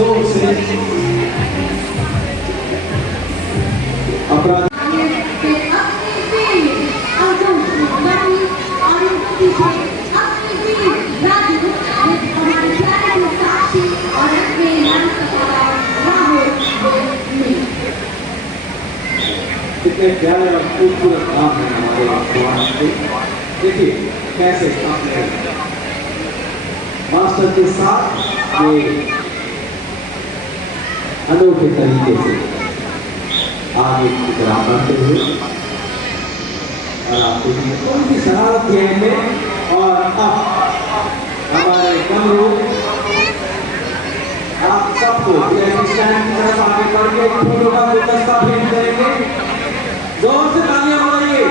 जोर से अपराध कितने प्यारे और खूबसूरत नाम है हमारे भगवान के। देखिए कैसे अपने मास्टर के साथ ये अनोखे तरीके से आगे की तरफ बढ़ते हुए और आपको थोड़ी सी शरारत किए और अब हमारे कमरू आप सबको स्टैंड की तरफ आगे बढ़ के फूलों का गुलदस्ता भेंट करेंगे। जोर से तालियां बजाइए,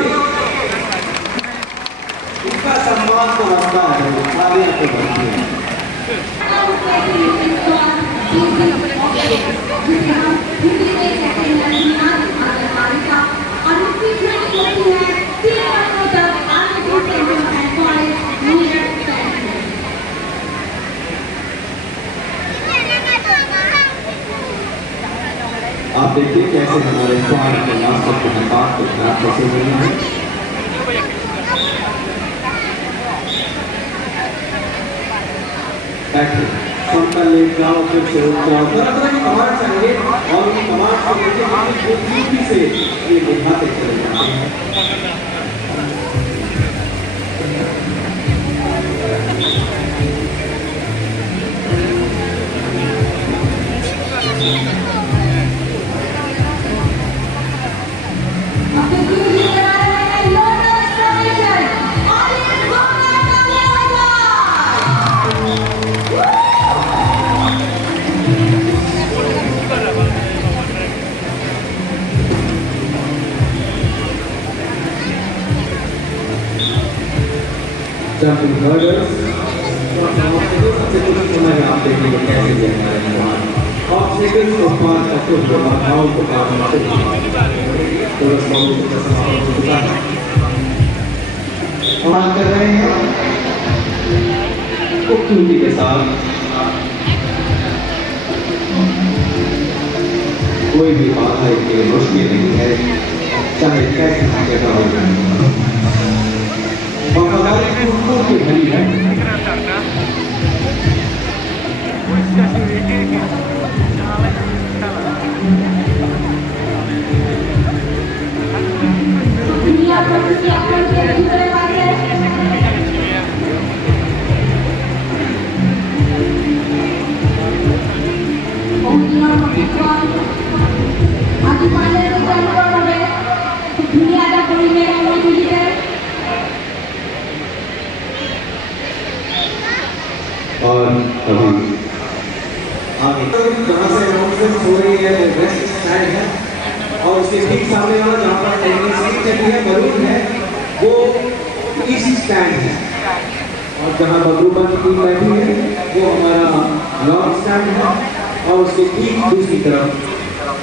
इसका सम्मान तो बनता है, तालियां तो बनती हैं। आप देखिए कैसे हमारे स्वार के मास्टर के नकाब के खिलाफ कैसे बनी है। बैठे सबका ले जाओ, फिर से उठ जाओ, तरह तरह की कमांड चाहिए और उन कमांड को लेके खूबसूरती से ये दिखाते चले जाते हैं। Jumping hurdles, सबसे कुछ समय में आप देखेंगे कैसे ये हमारे भगवान ऑब्स्टेकल्स को पार करते हुए बाधाओं को पार करते हुए और कर रहे हैं खूबसूरती के साथ। कोई भी बाधा इनके लिए मुश्किल नहीं है, चाहे कैसे कैसा हो जाए। वफादारी खूबसूरत की भरी है। और अभी आगे जहाँ से अनाउंसमेंट हो रही है वो वेस्ट साइड है और उसके ठीक सामने वाला जहाँ पर टेक्निक चली है बलून है वो ईस्ट स्टैंड है और जहाँ बबलूबा की टीम बैठी है वो हमारा नॉर्थ स्टैंड है और उसके ठीक दूसरी तरफ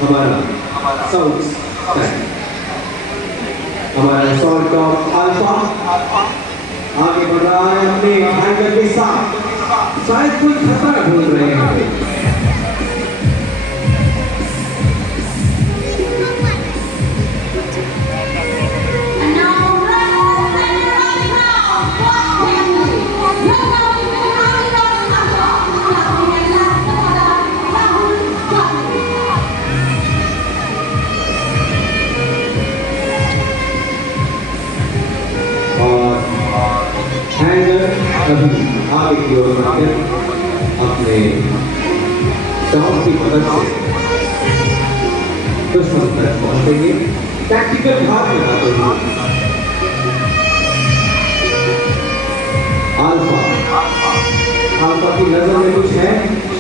हमारा साउथ स्टैंड, हमारा सॉल्ट ऑफ अल्फा आगे बढ़ रहा है अपने टाइगर के साथ। शायद कोई खतरा ढूंढ रहे हैं। अभी आगे की ओर अपने चाँद की मदद से दुश्मन तक पहुंचेंगे। टैक्टिकल भाग बनाते हुए अल्फा की नजर में कुछ है,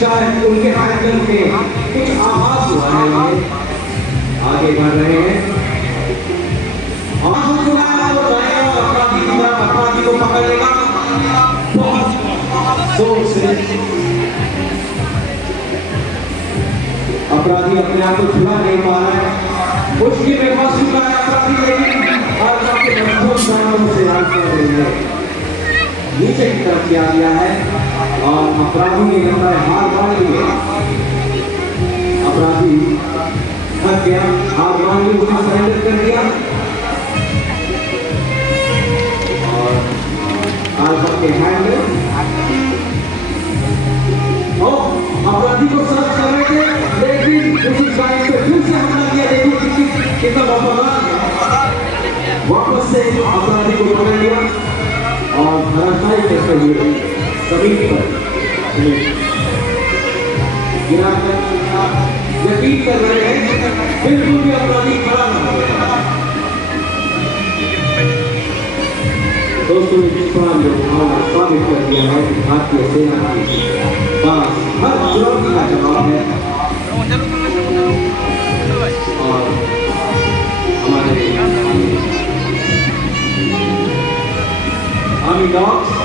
शायद उनके हैंडल में कुछ आभास हुआ है। ये आगे बढ़ रहे हैं, आभास हो चुका है और जाएगा अपराधी की तरफ, अपराधी को पकड़ लेगा। जोर से अपराधी अपने आप को छुड़ा नहीं पा रहा है, मुश्किल में फंस चुका है अपराधी, लेकिन आज आपके मजबूत जानों से नीचे की तरफ किया गया है और अपराधी ने हार मान ली है। गया, आगमान भी उसने सरेंडर कर दिया और अल्फा के हैंड अपराधी को सर्च कर रहे थे, लेकिन उसी गाड़ी पे फिर से हमला किया। देखिए कितना वफादार, वापस से अपराधी को पकड़ लिया और धराशायी करते हुए जमीन पर गिराकर यकीन कर रहे हैं बिल्कुल भी अपराधी खड़ा न हो। दोस्तों इस बार जो साबित कर दिया है कि भारतीय सेना की पास हर चुनौती का जवाब है और हमारे आर्मी डॉग्स